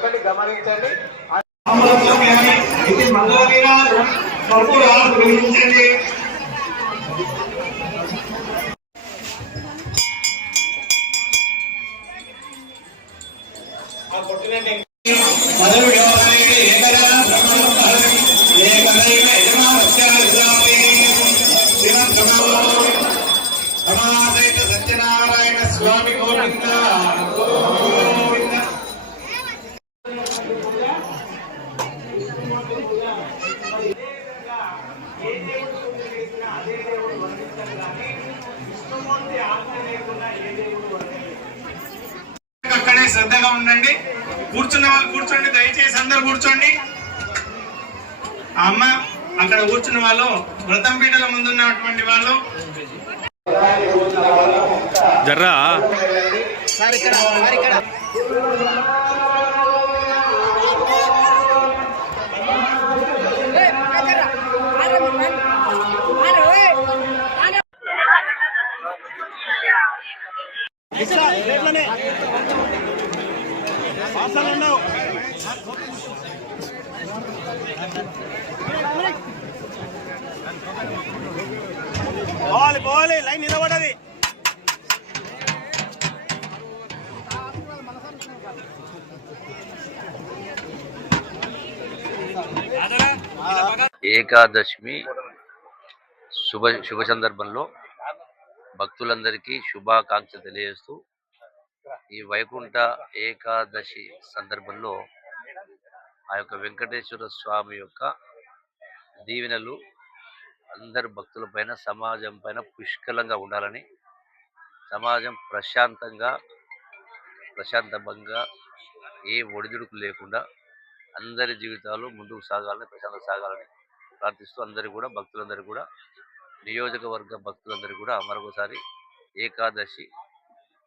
ఒక్కటి గమనించండి. సత్యనారాయణ స్వామి గోవింద గోవింద. అక్కడే శ్రద్ధగా ఉండండి. కూర్చున్న వాళ్ళు కూర్చోండి, దయచేసి అందరు కూర్చోండి. అమ్మ అక్కడ కూర్చున్న వాళ్ళు, వ్రతం పీఠల ముందున్నటువంటి వాళ్ళు జర్రా పోవాలి లైన్ నిలబడది. ఏకాదశమి శుభ సందర్భంలో భక్తులందరికీ శుభాకాంక్షలు తెలియజేస్తూ ఈ వైకుంఠ ఏకాదశి సందర్భంలో ఆ యొక్క వెంకటేశ్వర స్వామి యొక్క దీవెనలు అందరు భక్తుల పైన, సమాజం పైన పుష్కలంగా ఉండాలని, సమాజం ప్రశాంతంగా ఏ ఒడిదుడుకు లేకుండా అందరి జీవితాలు ముందుకు సాగాలని, ప్రశాంతంగా సాగాలని ప్రార్థిస్తూ అందరూ కూడా, భక్తులందరూ కూడా, నియోజకవర్గ భక్తులందరూ కూడా మరొకసారి ఏకాదశి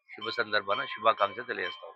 శుభ సందర్భాన శుభాకాంక్షలు తెలియజేస్తాం.